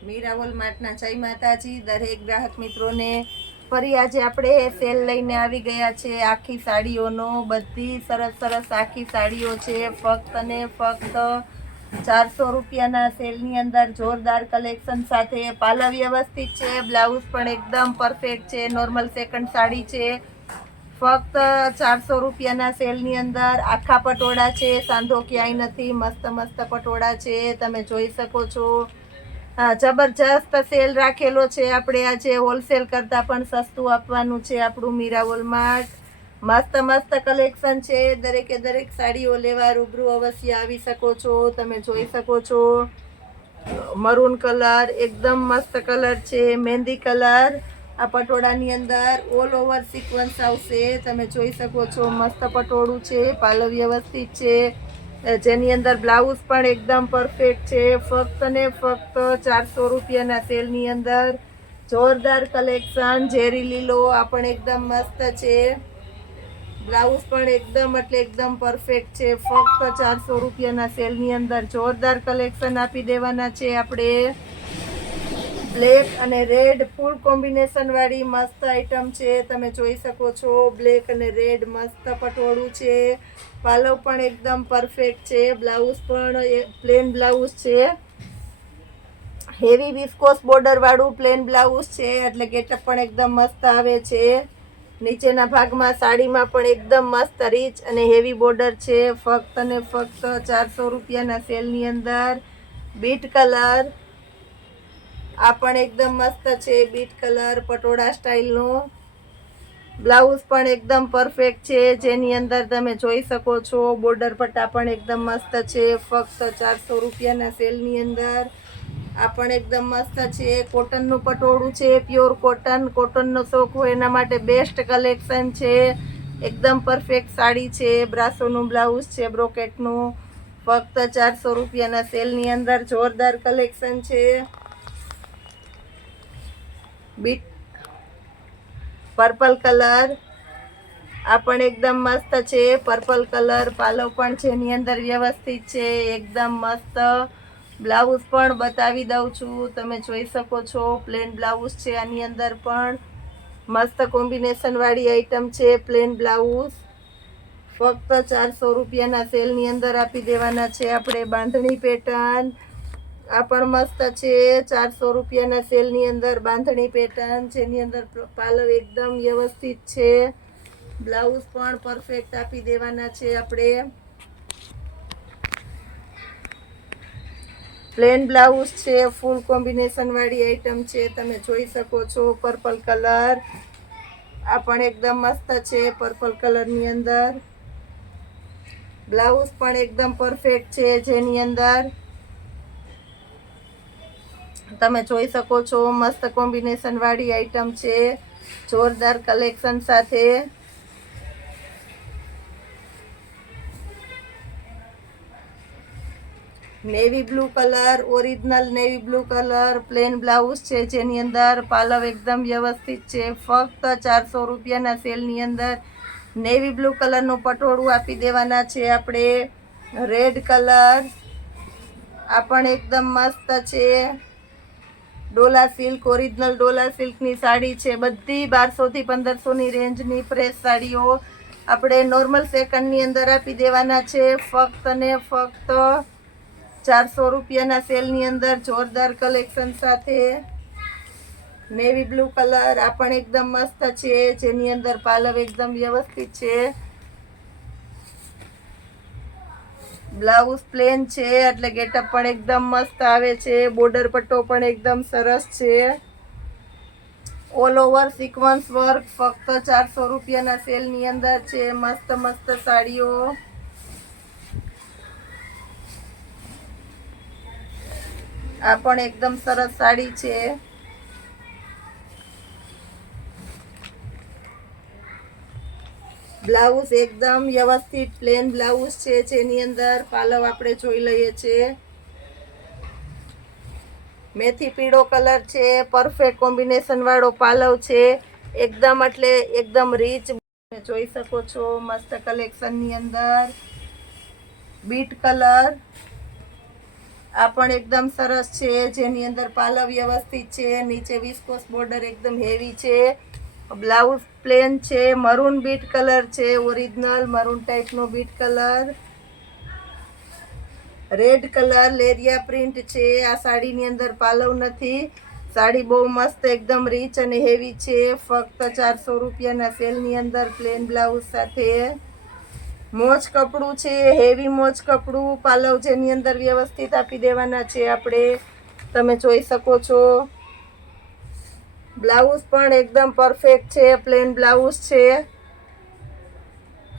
મીરાવોલ માર્ટના જય માતાજી દરેક ગ્રાહક મિત્રોને ફરી આજે આપણે સેલ લઈને આવી ગયા છે આખી સાડીઓનો બધી સરસ આખી સાડીઓ છે ફક્ત ને ફક્ત 400 રૂપિયાના સેલની અંદર જોરદાર કલેક્શન સાથે પાલવ વ્યવસ્થિત છે બ્લાઉઝ પણ એકદમ પરફેક્ટ છે નોર્મલ સેકન્ડ સાડી છે ફક્ત 400 રૂપિયાના સેલની અંદર આખા પટોળા છે સાંધો ક્યાંય નથી મસ્ત પટોળા છે તમે જોઈ શકો છો જબરજસ્ત સેલ રાખેલો છે આપણે આજે હોલસેલ કરતાં પણ સસ્તું આપવાનું છે આપણું મીરાવોલ માર્ટ મસ્ત કલેક્શન છે દરેક સાડીઓ લેવા રૂબરૂ અવશ્ય આવી શકો છો તમે જોઈ શકો છો મરૂન કલર એકદમ મસ્ત કલર છે મહેંદી કલર આ પટોળાની અંદર ઓલ ઓવર સિક્વન્સ આવશે તમે જોઈ શકો છો મસ્ત પટોળું છે પાલવ વ્યવસ્થિત છે જેની અંદર બ્લાઉઝ પણ એકદમ પરફેક્ટ છે ફક્ત ને ફક્ત 400 રૂપિયાના સેલની અંદર જોરદાર કલેક્શન ઝેરી લીલો આ પણ એકદમ મસ્ત છે બ્લાઉઝ પણ એકદમ પરફેક્ટ છે ફક્ત 400 રૂપિયાના સેલની અંદર જોરદાર કલેક્શન આપી દેવાના છે આપણે બ્લેક અને રેડ ફૂલ કોમ્બિનેશન વાળી મસ્ત આઈટમ છે તમે જોઈ શકો છો બ્લેક અને રેડ મસ્ત પટોળું છે પાલવ પણ એકદમ પરફેક્ટ છે બ્લાઉઝ પણ પ્લેન બ્લાઉઝ છે હેવી વિસ્કોસ બોર્ડર વાળું પ્લેન બ્લાઉઝ છે એટલે ગેટઅપ પણ એકદમ મસ્ત આવે છે નીચેના ભાગમાં સાડીમાં પણ એકદમ મસ્ત રીચ અને હેવી બોર્ડર છે ફક્ત ને ફક્ત 400 રૂપિયાના સેલની અંદર બીટ કલર આ પણ એકદમ મસ્ત છે બીટ કલર પટોળા સ્ટાઇલનો બ્લાઉઝ પણ એકદમ પરફેક્ટ છે જેની અંદર તમે જોઈ શકો છો બોર્ડર પટ્ટા પણ એકદમ મસ્ત છે ફક્ત 400 રૂપિયાના સેલની અંદર આ પણ એકદમ મસ્ત છે કોટનનું પટોળું છે પ્યોર કોટનનો શોખ હોય એના માટે બેસ્ટ કલેક્શન છે એકદમ પરફેક્ટ સાડી છે બ્રાસોનું બ્લાઉઝ છે બ્રોકેટનું ફક્ત 400 રૂપિયાના સેલની અંદર જોરદાર કલેક્શન છે બીટ પર્પલ કલર આ પણ એકદમ મસ્ત છે પર્પલ કલર પાલવ પણ છે એની અંદર વ્યવસ્થિત છે એકદમ મસ્ત બ્લાઉઝ પણ બતાવી દઉં છું તમે જોઈ શકો છો પ્લેન બ્લાઉઝ છે આની અંદર પણ મસ્ત કોમ્બિનેશન વાળી આઈટમ છે પ્લેન બ્લાઉઝ ફક્ત 400 રૂપિયાના સેલની અંદર આપી દેવાના છે આપણે બાંધણી પેટર્ન આ પણ મસ્ત છે 400 રૂપિયાના સેલની અંદર બાંધણી પેટર્ન જેની અંદર પાલવ એકદમ વ્યવસ્થિત છે બ્લાઉઝ પણ પરફેક્ટ આપી દેવાના છે આપણે પ્લેન બ્લાઉઝ છે ફૂલ કોમ્બિનેશન વાળી આઈટમ છે તમે જોઈ શકો છો પર્પલ કલર આ પણ એકદમ મસ્ત છે પર્પલ કલરની અંદર બ્લાઉઝ પણ એકદમ પરફેક્ટ છે જેની અંદર તમે જોઈ શકો છો મસ્ત કોમ્બિનેશન વાળી આઈટમ છે જોરદાર કલેક્શન સાથે navy blue colour original navy blue colour plane blouse છે જેની અંદર પાલવ એકદમ વ્યવસ્થિત છે ફક્ત 400 રૂપિયાના સેલની અંદર નેવી બ્લુ કલરનું પટોળું આપી દેવાના છે આપણે રેડ કલર આ પણ એકદમ મસ્ત છે ડોલા સિલ્ક ઓરિજિનલ ડોલા સિલ્કની સાડી છે બધી 1200 થી 1500ની રેન્જની ફ્રેશ સાડીઓ આપણે નોર્મલ સેકન્ડની અંદર આપી દેવાના છે ફક્ત ને ફક્ત 400 રૂપિયાના સેલની અંદર જોરદાર કલેક્શન સાથે નેવી બ્લુ કલર આ પણ એકદમ મસ્ત છે જેની અંદર પાલવ એકદમ વ્યવસ્થિત છે બ્લાઉઝ પ્લેન છે એટલે ગેટઅપ પણ એકદમ મસ્ત આવે છે બોર્ડર પટ્ટો પણ એકદમ સરસ છે ઓલ ઓવર સિક્વન્સ વર્ક ફક્ત 400 રૂપિયાના સેલની અંદર છે મસ્ત સાડીઓ આ પણ એકદમ સરસ સાડી છે બ્લાઉઝ એકદમ વ્યવસ્થિત પ્લેન બ્લાઉઝ છે જેની અંદર પાલવ આપણે જોઈ લઈએ છીએ મેથી પીળો કલર છે પરફેક્ટ કોમ્બિનેશન વાળો પાલવ છે એકદમ એટલે એકદમ રીચ જોઈ શકો છો મસ્ત કલેક્શનની અંદર બીટ કલર આ પણ એકદમ સરસ છે, જેની અંદર પાલવ વ્યવસ્થિત છે, નીચે વિસ્કોસ બોર્ડર એકદમ હેવી છે, બ્લાઉઝ પ્લેન છે, મરૂન બીટ કલર છે, ઓરિજિનલ મરૂન ટાઈપનો beet colour, red colour leheriya print છે. આ સાડીની અંદર પાલવ નથી. સાડી બહુ મસ્ત એકદમ રીચ અને હેવી છે. ફક્ત 400 રૂપિયાના સેલની અંદર પ્લેન બ્લાઉઝ સાથે. મોજ કપડું છે, હેવી મોજ કપડું, પાલવ જેની અંદર વ્યવસ્થિત આપી દેવાના છે આપણે, તમે જોઈ શકો છો. બ્લાઉઝ પણ એકદમ પરફેક્ટ છે, પ્લેન બ્લાઉઝ છે.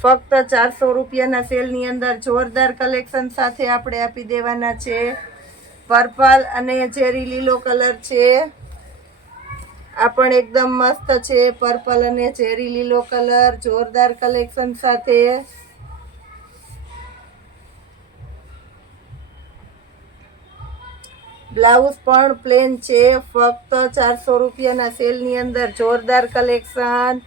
ફક્ત 400 રૂપિયાના સેલની અંદર જોરદાર કલેક્શન સાથે આપણે આપી દેવાના છે. પર્પલ અને ચેરી લીલો કલર છે. આ પણ એકદમ મસ્ત છે, પર્પલ અને ચેરી લીલો કલર, જોરદાર કલેક્શન સાથે. બ્લાઉઝ પણ પ્લેન છે. ફક્ત 400 રૂપિયાના સેલની અંદર જોરદાર કલેક્શન.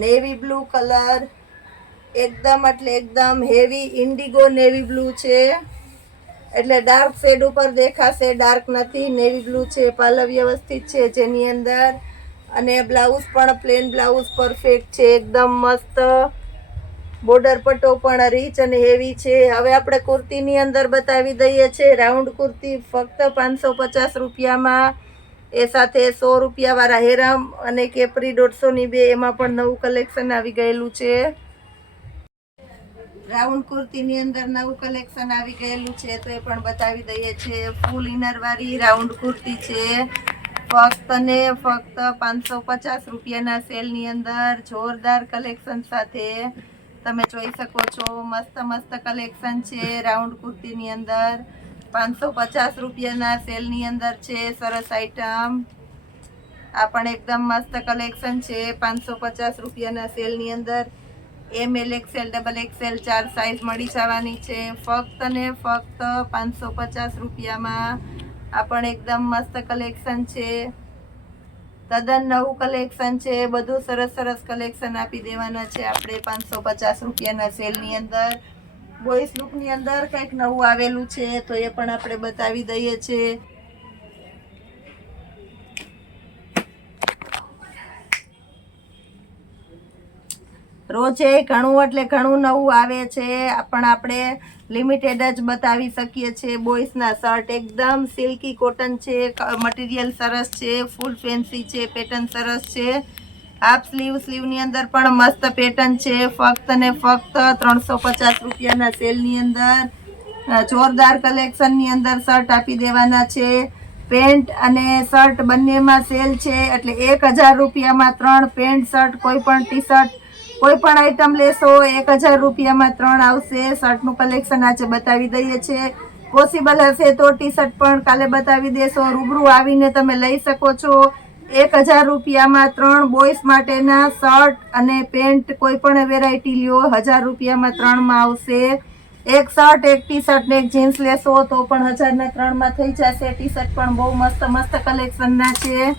નેવી બ્લુ કલર, એકદમ એટલે એકદમ હેવી ઇન્ડિગો નેવી બ્લુ છે, એટલે ડાર્ક શેડ ઉપર દેખાશે, ડાર્ક નથી, નેવી બ્લુ છે. પાલવ વ્યવસ્થિત છે જેની અંદર, અને બ્લાઉઝ પણ પ્લેન બ્લાઉઝ પરફેક્ટ છે, એકદમ મસ્ત. બોર્ડર પટ્ટો પણ રીચ અને હેવી છે. હવે આપણે કુર્તીની અંદર બતાવી દઈએ છીએ રાઉન્ડ કુર્તી, ફક્ત 550 રૂપિયામાં. એ સાથે 100 રૂપિયાવાળા હેરામ અને કેપરી 150ની બે, એમાં પણ નવું કલેક્શન આવી ગયેલું છે. રાઉન્ડ કુર્તીની અંદર નવું કલેક્શન આવી ગયેલું છે, તો એ પણ બતાવી દઈએ છીએ. ફૂલ ઇનરવાળી રાઉન્ડ કુર્તી છે, ફક્ત ને ફક્ત 550 રૂપિયાના સેલની અંદર જોરદાર કલેક્શન સાથે. તમે જોઈ શકો છો, મસ્ત મસ્ત કલેક્શન છે રાઉન્ડ કુર્તીની અંદર. 550 રૂપિયાના સેલની અંદર છે, સરસ આઈટમ. આ પણ એકદમ મસ્ત કલેક્શન છે, 550 રૂપિયાના સેલની અંદર. ML XL XXL 4 સાઇઝ મળી જવાની છે, ફક્ત ને ફક્ત 550 રૂપિયામાં. આ પણ એકદમ મસ્ત કલેક્શન છે, તદ્દન નવું કલેક્શન છે. બધું સરસ સરસ કલેક્શન આપી દેવાના છે આપણે 550 રૂપિયાના સેલની અંદર. બોયસ લુકની અંદર કંઈક નવું આવેલું છે, તો એ પણ આપણે બતાવી દઈએ છીએ. રોજે ઘણું એટલે ઘણું નવું આવે છે, પણ આપણે લિમિટેડ જ બતાવી શકીએ છીએ. બોયસના શર્ટ એકદમ સિલ્કી કોટન છે, મટીરિયલ સરસ છે, ફૂલ ફેન્સી છે, પેટર્ન સરસ છે. હાફ સ્લીવની અંદર પણ મસ્ત પેટર્ન છે, ફક્ત ને ફક્ત 350 રૂપિયાના સેલની અંદર જોરદાર કલેક્શનની અંદર શર્ટ આપી દેવાના છે. પેન્ટ અને શર્ટ બંનેમાં સેલ છે, એટલે 1000 રૂપિયામાં 3 પેન્ટ શર્ટ, કોઈ પણ ટી શર્ટ, કોઈ પણ આઈટમ લેશો 1000 રૂપિયામાં 3 આવશે. શર્ટનું કલેક્શન આજે બતાવી દઈએ છીએ. પોસિબલ હશે તો ટી શર્ટ પણ કાલે બતાવી દેશો. રૂબરૂ આવીને તમે લઈ શકો છો. 1000 રૂપિયામાં 3 બોયસ માટેના શર્ટ અને પેન્ટ, કોઈ પણ વેરાયટી લ્યો, 1000 રૂપિયામાં 3માં આવશે. એક શર્ટ, એક ટી શર્ટ ને એક જીન્સ લેશો તો પણ 1000ના 3માં થઈ જશે. ટી શર્ટ પણ બહુ મસ્ત મસ્ત કલેક્શનના છે,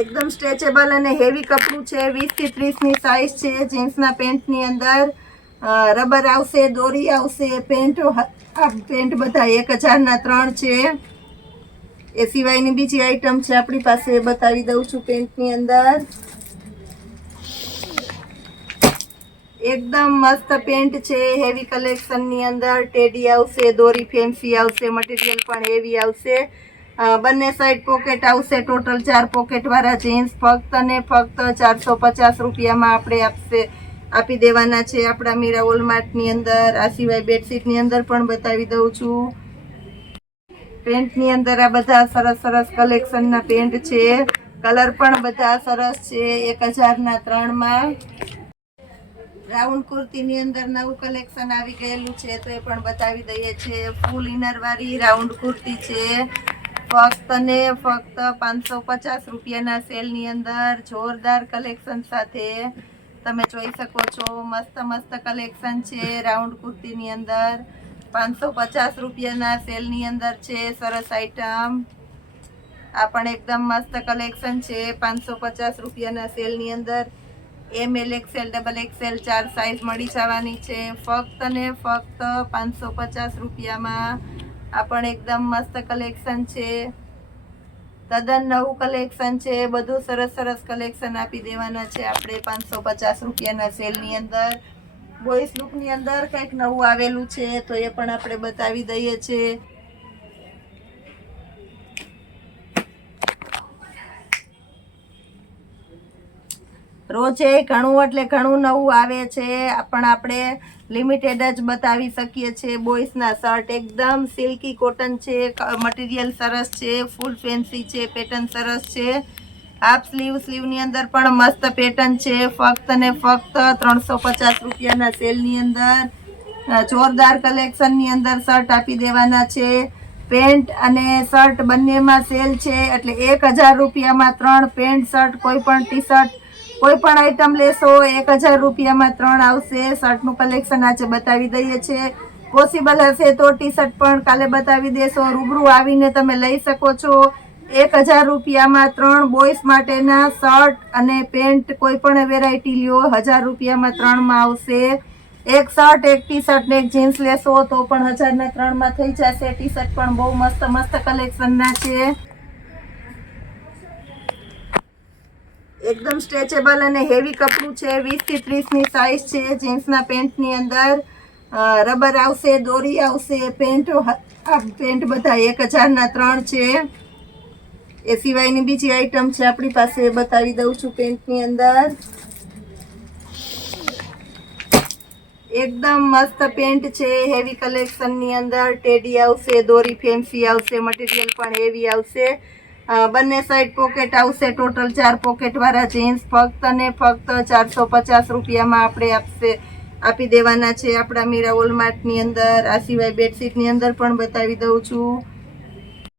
એકદમ સ્ટ્રેચેબલ અને હેવી કપડું છે. 20 થી 30ની સાઈઝ છે. જીન્સના પેન્ટની અંદર રબર આવશે, દોરી આવશે. પેન્ટ બધા 1000ના 3 છે. એ સિવાયની બીજી આઈટમ છે આપણી પાસે, બતાવી દઉં છું. પેન્ટની અંદર એકદમ મસ્ત પેન્ટ છે, હેવી કલેક્શનની અંદર. ટેડી આવશે, દોરી ફેન્સી આવશે, મટીરિયલ પણ હેવી આવશે. બંને સાઈડ પોકેટ આવશે. ટોટલ 4 પોકેટવાળા જીન્સ ફક્ત ને ફક્ત 450 રૂપિયામાં આપણે આપી દેવાના છે આપણા મીરા વોલમાર્ટની અંદર. આ સિવાય બેડશીટની અંદર પણ બતાવી દઉં છું. પેન્ટની અંદર આ બધા સરસ સરસ કલેક્શનના પેન્ટ છે, કલર પણ બધા સરસ છે. 1000ના 3માં રાઉન્ડ કુર્તીની અંદર નવું કલેક્શન આવી ગયેલું છે, તો એ પણ બતાવી દઈએ છીએ. ફૂલ ઇનરવાળી રાઉન્ડ કુર્તી છે, ફક્ત ને ફક્ત 550 રૂપિયાના સેલની અંદર જોરદાર કલેક્શન સાથે. તમે જોઈ શકો છો, મસ્ત મસ્ત કલેક્શન છે રાઉન્ડ કુર્તીની અંદર. 550 રૂપિયાના સેલની અંદર છે, સરસ આઈટમ. આ પણ એકદમ મસ્ત કલેક્શન છે, 550 રૂપિયાના સેલની અંદર. ML XL XXL 4 સાઇઝ મળી જવાની છે ફક્ત ને ફક્ત 550 રૂપિયામાં. આ પણ એકદમ મસ્ત કલેક્શન છે, તદ્દન નવું કલેક્શન છે. બધું સરસ સરસ કલેક્શન આપી દેવાના છે આપણે 550 રૂપિયાના સેલની અંદર. બોયસ લુકની અંદર કંઈક નવું આવેલું છે તો એ પણ આપણે બતાવી દઈએ છીએ. રોજે ઘણું એટલે ઘણું નવું આવે છે, પણ આપણે લિમિટેડ જ બતાવી શકીએ છીએ. બોયસના શર્ટ એકદમ સિલ્કી કોટન છે, મટીરિયલ સરસ છે, ફૂલ ફેન્સી છે, પેટર્ન સરસ છે. હાફ સ્લીવની અંદર પણ મસ્ત પેટર્ન છે. ફક્ત ને ફક્ત 350 રૂપિયાના સેલની અંદર જોરદાર કલેક્શનની અંદર શર્ટ આપી દેવાના છે. પેન્ટ અને શર્ટ બંનેમાં સેલ છે એટલે 1000 રૂપિયામાં 3 પેન્ટ શર્ટ, કોઈ પણ ટી શર્ટ, કોઈ પણ આઈટમ લેશો 1000 રૂપિયામાં 3 આવશે. શર્ટનું કલેક્શન આજે બતાવી દઈએ છીએ. પોસિબલ હશે તો ટી શર્ટ પણ કાલે બતાવી દેશો. રૂબરૂ આવીને તમે લઈ શકો છો. 1000 રૂપિયામાં 3 બોયસ માટેના શર્ટ અને પેન્ટ, કોઈ પણ વેરાયટી લ્યો 1000 રૂપિયામાં 3માં આવશે. એક શર્ટ, એક ટી શર્ટ ને એક જીન્સ લેશો તો પણ 1000ના 3માં થઈ જશે. ટી શર્ટ પણ બહુ મસ્ત મસ્ત કલેક્શનના છે. એકદમ સ્ટ્રેચેબલ અને હેવી કપડું છે. 20 થી 30ની સાઈઝ છે. જીન્સના પેન્ટની અંદર રબર આવશે, દોરી આવશે. પેન્ટ બધા 1000ના 3 છે. એ સિવાયની બીજી આઈટમ છે આપણી પાસે, બતાવી દઉં છું. પેન્ટની અંદર એકદમ મસ્ત પેન્ટ છે, હેવી કલેક્શનની અંદર. ટેડી આવશે, દોરી ફેન્સી આવશે, મટીરિયલ પણ હેવી આવશે. બંને સાઈડ પોકેટ આવશે. ટોટલ 4 પોકેટવાળા જીન્સ ફક્ત ને ફક્ત 450 રૂપિયામાં આપણે આપી દેવાના છે આપણા મીરા વોલમાર્ટની અંદર. આ સિવાય બેડશીટની અંદર પણ બતાવી દઉં છું.